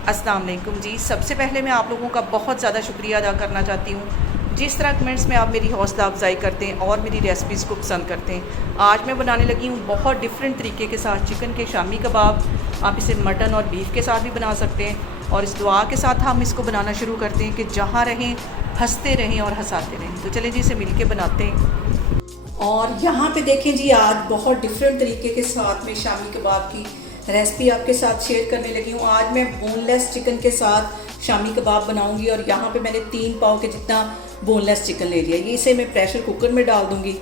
अस्सलाम वालेकुम जी। सबसे पहले मैं आप लोगों का बहुत ज़्यादा शुक्रिया अदा करना चाहती हूँ जिस तरह कमेंट्स में आप मेरी हौसला अफजाई करते हैं और मेरी रेसिपीज़ को पसंद करते हैं। आज मैं बनाने लगी हूँ बहुत डिफरेंट तरीके के साथ चिकन के शामी कबाब। आप इसे मटन और बीफ के साथ भी बना सकते हैं और इस दुआ के साथ हम इसको बनाना शुरू करते हैं कि जहाँ रहें हंसते रहें और हंसाते रहें। तो चलें जी, इसे मिल के बनाते हैं। और यहाँ पे देखें जी, आज बहुत डिफरेंट तरीके के साथ में शामी कबाब की रेसिपी आपके साथ शेयर करने लगी हूँ। आज मैं बोनलेस चिकन के साथ शामी कबाब बनाऊंगी और यहाँ पे मैंने 3 पाव के जितना बोनलेस चिकन ले लिया। ये इसे मैं प्रेशर कुकर में डाल दूंगी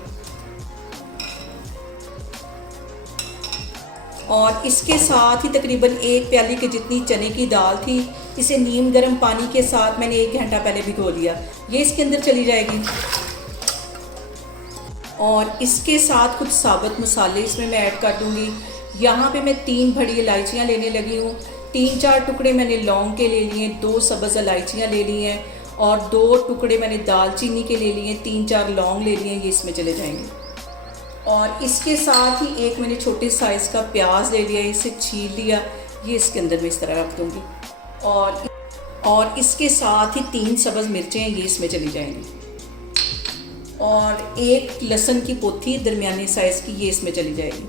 और इसके साथ ही तकरीबन 1 प्याली के जितनी चने की दाल थी, इसे नीम गर्म पानी के साथ मैंने 1 घंटा पहले भिगो लिया। ये इसके अंदर चली जाएगी और इसके साथ कुछ साबुत मसाले इसमें मैं ऐड कर दूंगी। यहाँ पे मैं 3 बड़ी इलायचियाँ लेने लगी हूँ। 3-4 टुकड़े मैंने लौंग के ले लिए, 2 सब्ज़ इलायचियाँ ले ली हैं और 2 टुकड़े मैंने दालचीनी के ले लिए, 3-4 लौंग ले लिए। ये इसमें चले जाएंगे और इसके साथ ही एक मैंने छोटे साइज़ का प्याज ले लिया, इसे छील लिया। ये इसके अंदर मैं इस तरह रख दूँगी और इसके साथ ही 3 सब्ज़ मिर्चें ये इसमें चली जाएंगी और 1 लहसुन की पोथी दरमियाने साइज़ की ये इसमें चली जाएगी।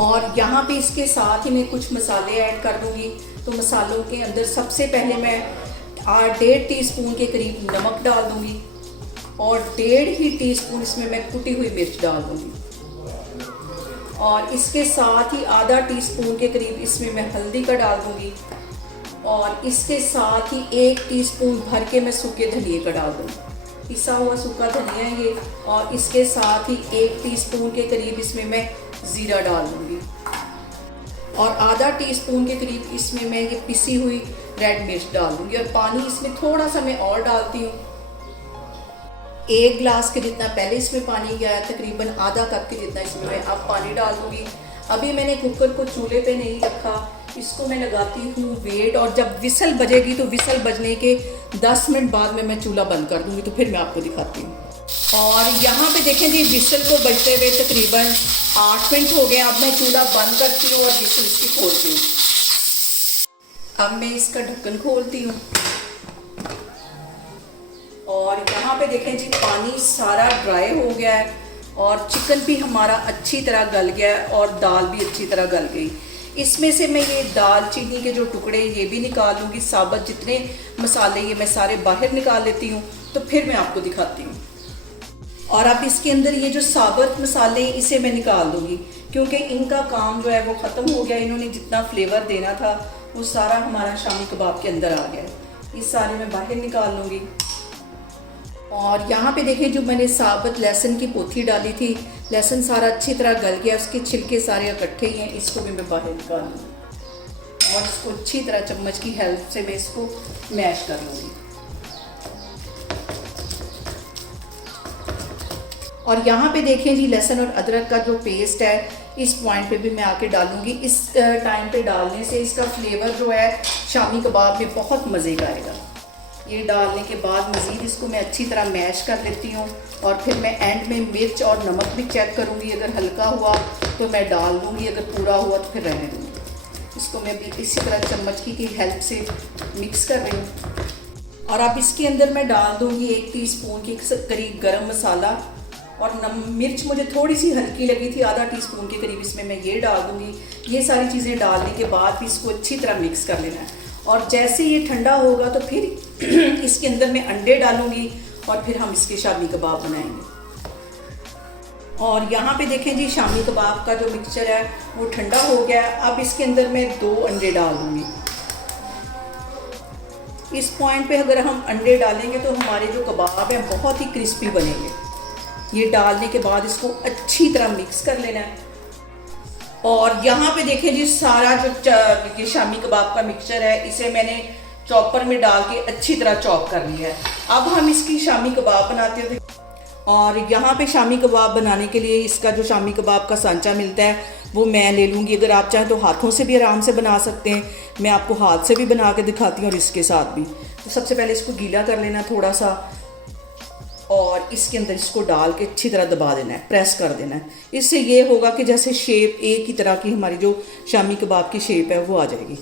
और यहाँ पे इसके साथ ही मैं कुछ मसाले ऐड कर दूँगी। तो मसालों के अंदर सबसे पहले मैं 1.5 टीस्पून के करीब नमक डाल दूँगी और 1.5 टीस्पून इसमें मैं कुटी हुई मिर्च डाल दूँगी और इसके साथ ही आधा टीस्पून के करीब इसमें मैं हल्दी का डाल दूँगी और इसके साथ ही 1 टीस्पून भर के मैं सूखे धनिए का डाल दूँगी, पिसा हुआ सूखा धनिया ये। और इसके साथ ही 1 टीस्पून के करीब इसमें मैं ज़ीरा डाल दूँगी और आधा टीस्पून के करीब इसमें मैं ये पिसी हुई रेड मिर्च डाल दूँगी और पानी इसमें थोड़ा सा मैं और डालती हूँ। 1 गिलास के जितना पहले इसमें पानी गया, तकरीबन आधा कप के जितना इसमें मैं अब पानी डाल दूँगी। अभी मैंने कुकर को चूल्हे पे नहीं रखा, इसको मैं लगाती हूँ वेट और जब विसल बजेगी तो विसल बजने के 10 मिनट बाद में मैं चूल्हा बंद कर दूँगी। तो फिर मैं आपको दिखाती हूँ। और यहाँ पे देखें जी, विसल को बजते हुए तकरीबन 8 मिनट हो गए। अब मैं चूल्हा बंद करती हूँ और विसल इसकी खोलती हूँ। अब मैं इसका ढक्कन खोलती हूँ और यहाँ पे देखें जी, पानी सारा ड्राई हो गया है और चिकन भी हमारा अच्छी तरह गल गया है और दाल भी अच्छी तरह गल गई। इसमें से मैं ये दालचीनी के जो टुकड़े ये भी निकाल लूँगी, साबुत जितने मसाले ये मैं सारे बाहर निकाल लेती हूँ। तो फिर मैं आपको दिखाती हूँ। और अब इसके अंदर ये जो साबुत मसाले इसे मैं निकाल दूँगी क्योंकि इनका काम जो है वो ख़त्म हो गया। इन्होंने जितना फ्लेवर देना था वो सारा हमारा शामी कबाब के अंदर आ गया। ये सारे मैं बाहर निकाल लूँगी। और यहाँ पे देखें, जो मैंने साबुत लहसुन की पोथी डाली थी, लहसुन सारा अच्छी तरह गल गया, उसके छिलके सारे इकट्ठे ही हैं। इसको भी मैं बाहर निकाल लूँगी और इसको अच्छी तरह चम्मच की हेल्प से मैं इसको मैश कर लूँगी। और यहाँ पे देखें जी, लहसुन और अदरक का जो पेस्ट है, इस पॉइंट पे भी मैं आके डालूँगी। इस टाइम पे डालने से इसका फ्लेवर जो है शामी कबाब में बहुत मज़े का आएगा। ये डालने के बाद मज़ीद इसको मैं अच्छी तरह मैश कर लेती हूँ और फिर मैं एंड में मिर्च और नमक भी चेक करूँगी। अगर हल्का हुआ तो मैं डाल दूँगी, अगर पूरा हुआ तो फिर रहने दूँगी। इसको मैं भी इसी तरह चम्मच की हेल्प से मिक्स कर रही हूँ। और अब इसके अंदर मैं डाल दूँगी 1 टीस्पून के करीब गरम मसाला और मिर्च मुझे थोड़ी सी हल्की लगी थी, आधा टीस्पून के करीब इसमें मैं ये डाल दूँगी। ये सारी चीज़ें डालने के बाद भी इसको अच्छी तरह मिक्स कर लेना है और जैसे ये ठंडा होगा तो फिर इसके अंदर मैं अंडे डालूंगी और फिर हम इसके शामी कबाब बनाएंगे। और यहाँ पे देखें जी, शामी कबाब का जो मिक्सचर है वो ठंडा हो गया। अब इसके अंदर मैं 2 अंडे डाल दूँगी। इस पॉइंट पे अगर हम अंडे डालेंगे तो हमारे जो कबाब हैं बहुत ही क्रिस्पी बनेंगे। ये डालने के बाद इसको अच्छी तरह मिक्स कर लेना है। और यहाँ पे देखें जी, सारा जो ये शामी कबाब का मिक्सचर है, इसे मैंने चॉपर में डाल के अच्छी तरह चॉप कर लिया है। अब हम इसकी शामी कबाब बनाते हैं। और यहाँ पे शामी कबाब बनाने के लिए इसका जो शामी कबाब का सांचा मिलता है वो मैं ले लूँगी। अगर आप चाहें तो हाथों से भी आराम से बना सकते हैं, मैं आपको हाथ से भी बना के दिखाती हूँ और इसके साथ भी। तो सबसे पहले इसको गीला कर लेना थोड़ा सा और इसके अंदर इसको डाल के अच्छी तरह दबा देना है, प्रेस कर देना है। इससे ये होगा कि जैसे शेप एक ही तरह की हमारी जो शामी कबाब की शेप है वो आ जाएगी।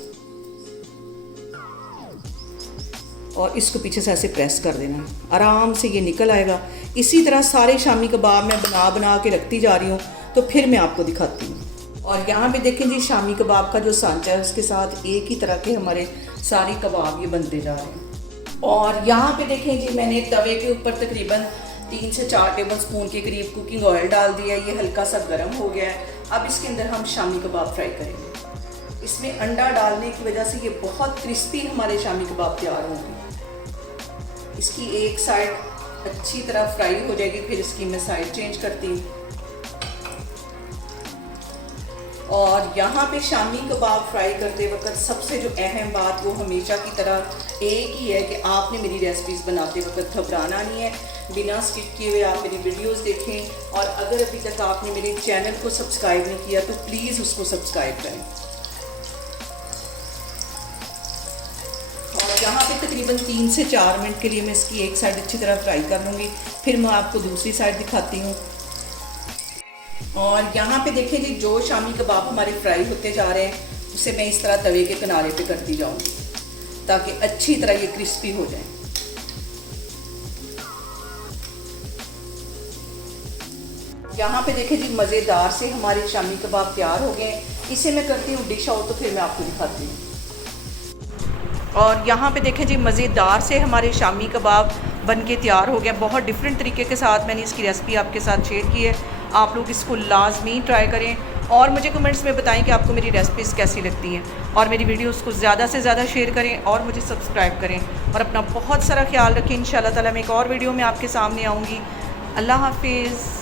और इसको पीछे से ऐसे प्रेस कर देना, आराम से ये निकल आएगा। इसी तरह सारे शामी कबाब मैं बना के रखती जा रही हूँ, तो फिर मैं आपको दिखाती हूँ। और यहाँ पे देखें जी, शामी कबाब का जो सांचा है उसके साथ एक ही तरह के हमारे सारे कबाब ये बनते जा रहे हैं। और यहाँ पे देखें जी, मैंने तवे के ऊपर तकरीबन 3 से 4 टेबल स्पून के करीब कुकिंग ऑयल डाल दिया है। ये हल्का सा गर्म हो गया है। अब इसके अंदर हम शामी कबाब फ्राई करेंगे। इसमें अंडा डालने की वजह से ये बहुत क्रिस्पी हमारे शामी कबाब तैयार होंगे। इसकी एक साइड अच्छी तरह फ्राई हो जाएगी, फिर इसकी मैं साइड चेंज करती हूँ। और यहाँ पे शामी कबाब फ्राई करते वक्त सबसे जो अहम बात वो हमेशा की तरह एक ही है कि आपने मेरी रेसिपीज़ बनाते वक्त घबराना नहीं है। बिना स्किप किए हुए आप मेरी वीडियोस देखें, और अगर अभी तक आपने मेरे चैनल को सब्सक्राइब नहीं किया तो प्लीज़ उसको सब्सक्राइब करें। और यहाँ पे तकरीबन 3 से 4 मिनट के लिए मैं इसकी एक साइड अच्छी तरह फ्राई कर लूँगी, फिर मैं आपको दूसरी साइड दिखाती हूँ। और यहाँ पे देखें जी, जो शामी कबाब हमारे फ्राई होते जा रहे हैं उसे मैं इस तरह तवे के किनारे पे करती जाऊँगी ताकि अच्छी तरह ये क्रिस्पी हो जाए। यहाँ पे देखें जी, मज़ेदार से हमारे शामी कबाब तैयार हो गए। इसे मैं करती हूँ डिश आउट, तो फिर मैं आपको दिखाती हूँ। और यहाँ पे देखें जी, मज़ेदार से हमारे शामी कबाब बन के तैयार हो गया। बहुत डिफरेंट तरीके के साथ मैंने इसकी रेसिपी आपके साथ शेयर की है। आप लोग इसको लाजमी ट्राई करें और मुझे कमेंट्स में बताएं कि आपको मेरी रेसिपीज़ कैसी लगती हैं। और मेरी वीडियोस को ज़्यादा से ज़्यादा शेयर करें और मुझे सब्सक्राइब करें। और अपना बहुत सारा ख्याल रखें। इंशाल्लाह ताला मैं एक और वीडियो में आपके सामने आऊँगी। अल्लाह हाफिज़।